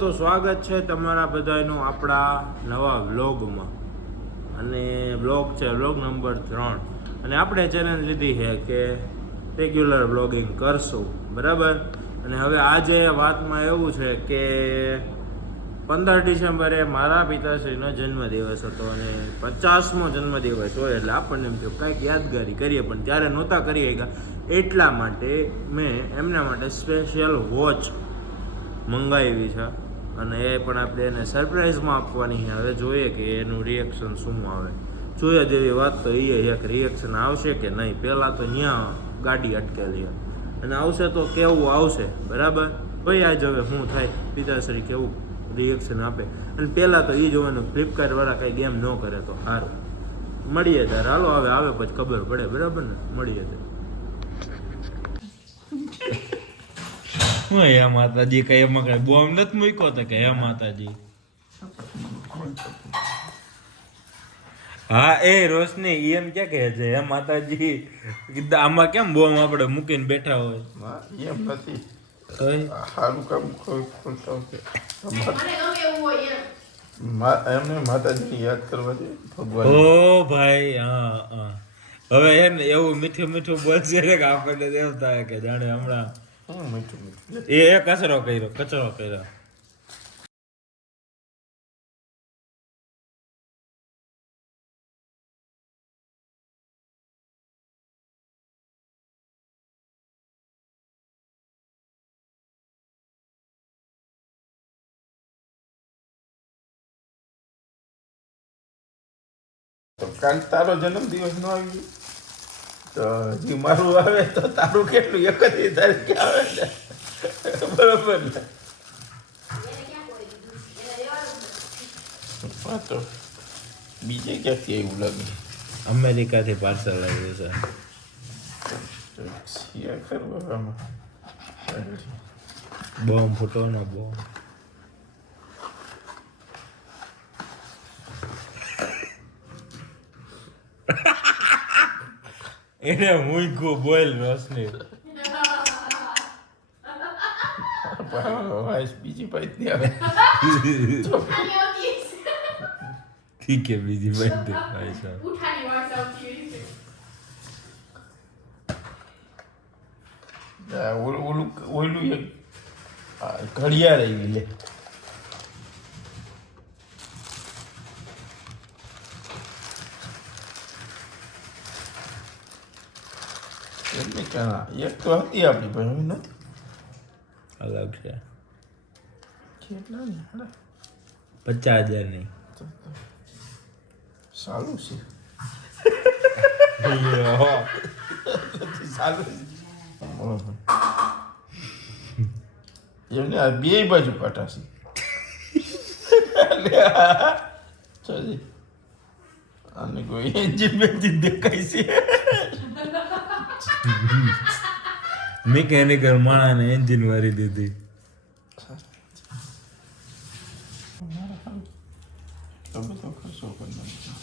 તો સ્વાગત છે તમારા બધાનું આપણા નવા વ્લોગમાં અને વ્લોગ છે વ્લોગ નંબર 3 અને આપણે ચેલેન્જ લીધી છે કે રેગ્યુલર વ્લોગિંગ કરશું બરાબર. અને હવે આજે વાતમાં એવું છે કે 15 ડિસેમ્બરે મારા પિતાશ્રીનો જન્મદિવસ હતો અને 50મો જન્મદિવસ હોય એટલે આપણને એમ થયું કંઈક યાદગારી કરીએ, પણ ત્યારે નહોતા કરી શક્યા. એટલા માટે મેં એમના માટે સ્પેશિયલ વોચ મંગાવી છે અને એ પણ આપણે એને સરપ્રાઈઝમાં આપવાની છે. હવે જોઈએ કે એનું રિએક્શન શું આવે. જોઈએ જેવી વાત તો એ એક રિએક્શન આવશે કે નહીં. પહેલાં તો ત્યાં ગાડી અટકેલી અને આવશે તો કેવું આવશે બરાબર. ભાઈ આજ હવે શું થાય, પિતાશ્રી કેવું રિએક્શન આપે. અને પહેલાં તો એ જોવાનું ફ્લિપકાર્ટવાળા કંઈ ગેમ ન કરે તો સારું. મળીએ ત્યારે હાલો, હવે આવે પછી ખબર પડે બરાબર ને. મળીએ ત્યારે. હું હે માતાજી કઈ એમાં કઈ બોમ્બ નથી મૂક્યો તો કે હે માતાજી. હા એ રોશની એમ ક્યાં કહે છે હે માતાજી, આમાં કેમ બોમ્બ આપણે મૂકીને બેઠા હોય. એમ નથી સારું કામ કોઈ ખોલતા એમને માતાજીને યાદ કરવા દે ભગવાન. ઓ ભાઈ હા હા. હવે એમ એવું મીઠું મીઠું બોલશે ને કે આપણને એમ થાય કે જાણે હમણાં મીઠું મીઠું એ કચરો કર્યો. તો કાલ તારો જન્મદિવસ નો આવી તો હજી મારું આવે તો તારું કેટલું 31 તારીખે આવે ને બરોબર ને. તો બીજે ક્યાંથી એવું લાગે અમેરિકાથી પાર્સલ આવ્યું છે. શેર કરવામાં બોમ્બ ફૂટવાનો બોમ્બ. એને મૂક્યું બોલ રોશની. બીજી પાઇપ નહીં આવે. ઠીક है બીજી બાત ભાઈ સાહેબ. ઓલું એક ઘડિયાળ આવી લે. એટલે એક તો હતી આપણી પાસે, હવે નથી. અલગ છે. કેટલા ને 50,000 ની. સારું છે. એમને આ બે બાજુ પાટા છે. આને કોઈ એન્જિન બેન્જિન દેખાય છે. મિકેનિકલ માણસને એન્જિન વારી દીધી. તો બધો ખર્ચો કરી નાખ્યો.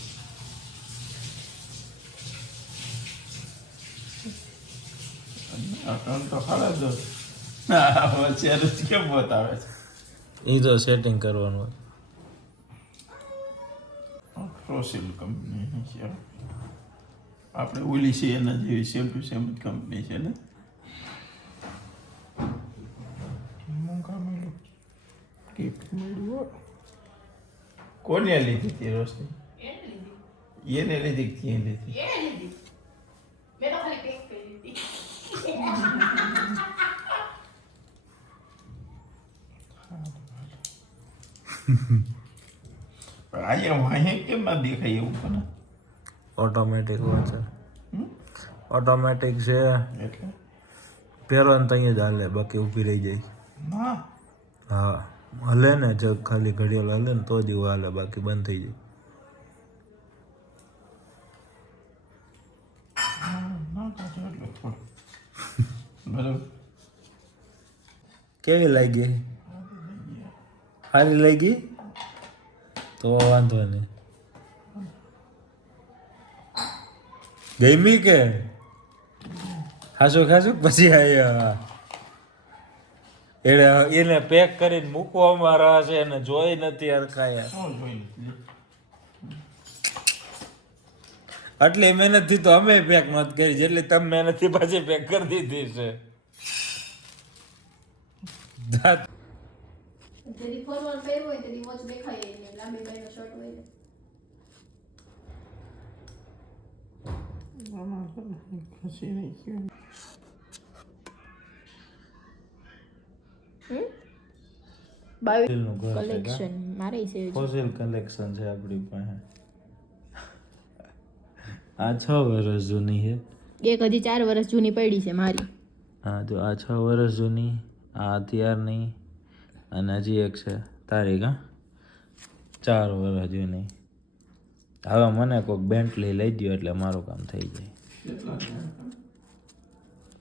તો સાડા 10 શેર જ કેમ બતાવે છે. એ તો સેટિંગ કરવાનું હોય. ક્રોસિલ કંપની છે આપણે ઓલી છે એના જેવી સેમ ટુ સેમ જ કંપની છે ને. મોંઘા મળ્યું ગિફ્ટ મળ્યું. કોને લીધી હતી રોશની? એને લીધી ક્યાં લીધી? અહીંયા વાહે કેમ ના દેખાય એવું પણ? ઓટોમેટિક હોય છે. ઓટોમેટિક છે એટલે પહેરો ને ત્યાં જ હાલે, બાકી ઊભી રહી જાય. ના હા હલે ને જગ ખાલી ઘડિયાળ હાલે ને તો જ એવું હાલે, બાકી બંધ થઈ જાય. બરાબર. કેવી લાગી? સારી લાગી તો વાંધો નહીં. ગમી કે ખાસું પછી આયા એને પેક કરીને મૂકવામાં રહે છે અને જોઈ નથી હરખાયા શું જોઈને આટલી મહેનતથી તો અમે પેક નથી કરી જેટલી તમે મહેનતથી પાછી પેક કરી દીધી છે જેથી ફોરવલ પહેર્યું હોય તેની વોચ દેખાય એને લાંબી બાઈનો શર્ટ હોય ને. ખસી નહીં ગયું. ફોસિલનું ઘર છે કલેક્શન મારે છે ફોસિલ કલેક્શન છે આપણી પાસે આ 6 વર્ષ જૂની છે એક હજી 4 વર્ષ જૂની પડી છે મારી. હા તો આ 6 વર્ષ જૂની આ અત્યારની અને હજી એક છે તારીખ હા 4 વર્ષ જૂની હવે મને કોઈક બેન્ટલી લઈ દો એટલે મારું કામ થઈ જાય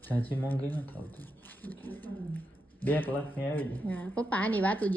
ચાચી મોંઘી નથી આવતી 2 લાખની આવી જાય હા પપ્પા આની વાતો જ